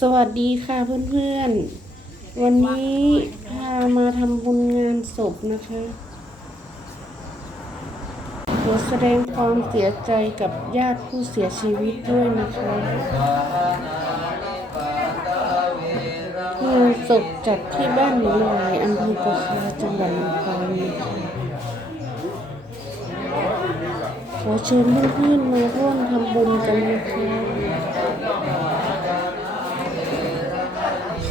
สวัสดีค่ะเพื่อนๆ วันนี้พามาทำบุญงานศพนะคะขอแสดงความเสียใจกับญาติผู้เสียชีวิตด้วยนะคะงานศพจัดที่บ้านหนูลายอำเภอปะคาจังหวัดนำปางนะคะขอเชิญเพื่อนๆมาร่วมทำบุญกันนะคะ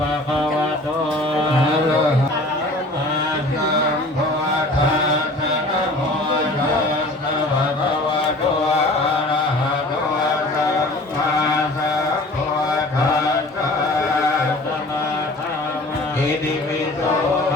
ภะคะวะโตอะระหะมพุทธัสสะมตัสสะภะคะวะโอะระหะโตสัาสัมพุทธัะสัมาธัมมั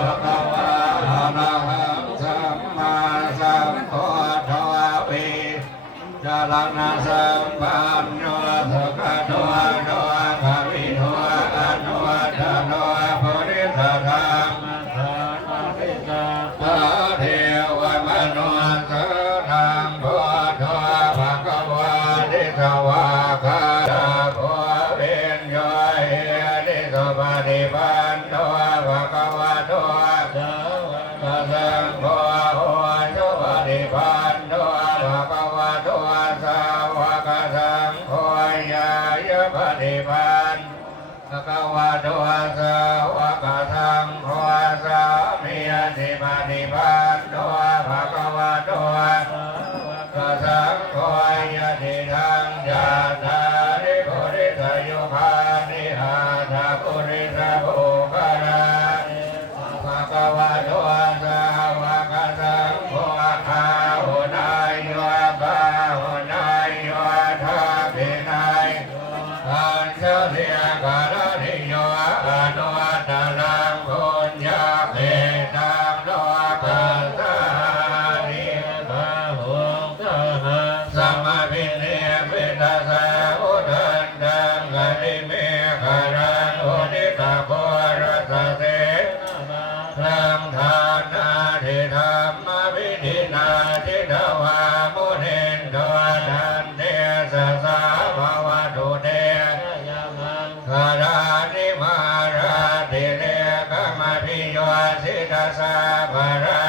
วันโตภะคะวะ Sarva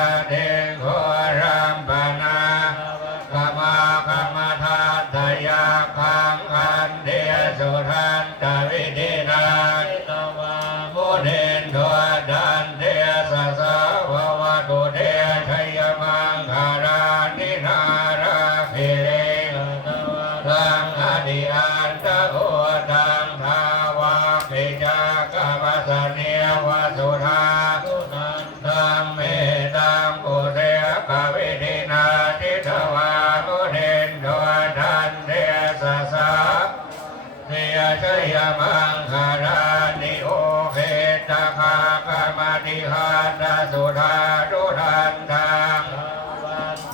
ทานสุธาทุทันทาง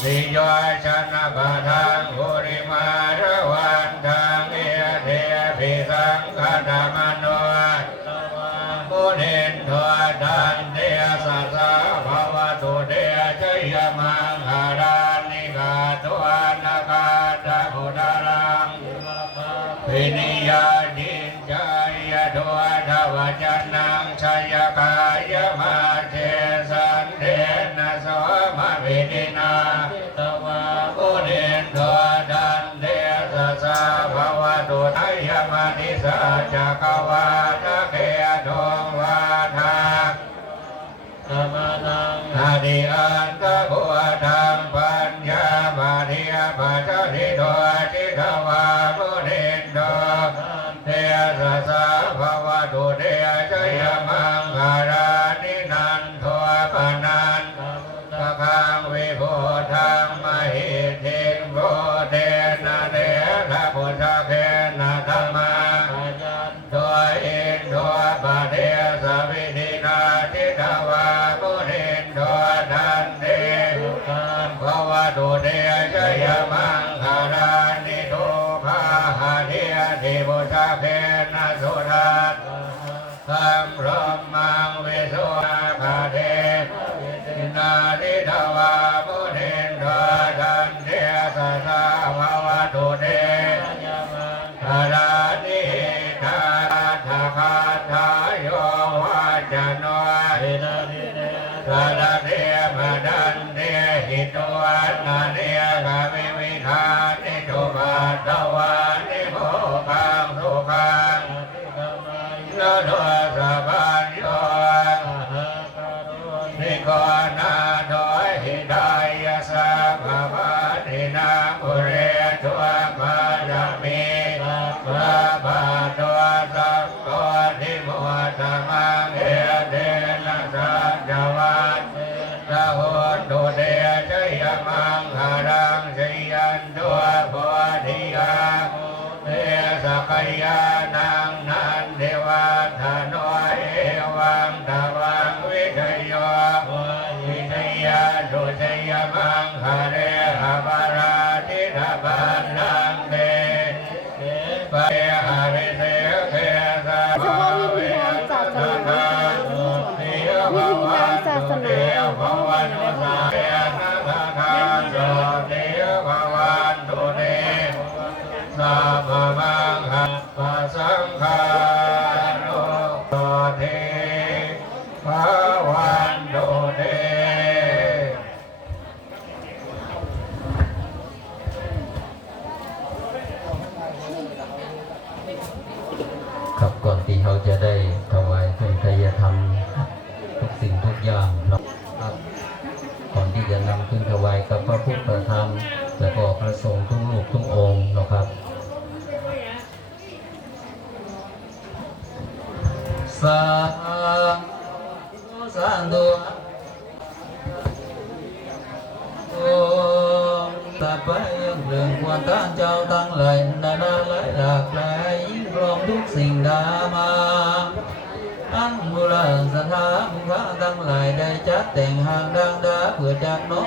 สิยอยช วินินาตวะโกเดนทวดันเดสสะภาวะตุไทยมาณิสาจักวาตะเกียดงวาทาธมรนังนาดิอันตะโกทังปัญญาบาเดียปัจจิโดย เตชยมังคารานิโทภาหาเทธิบุตาเพนะสุรัตสัมรมังวิสุอาคาเทนาริทวา ตุเดชยมังหารังสยันตัวพอดียาเทสกยานังนันเทวาทานโนเอวังตวังวิทยโยวิทยาตุทยมังหาเร ถวายกับพระพุทธธรรม และก็พระสงฆ์ทุกรูปทุกองค์นะครับสาธุสาธุโอ้ตาไปยังเรื่องควรตั้งเจ้าตั้งหลายนานาหลายหลากหลายรวมทุกสิ่งดามาอันบุราณสถานพระทั้งหลายได้จัดแต่งหางดังดาเพื่อจากน้อง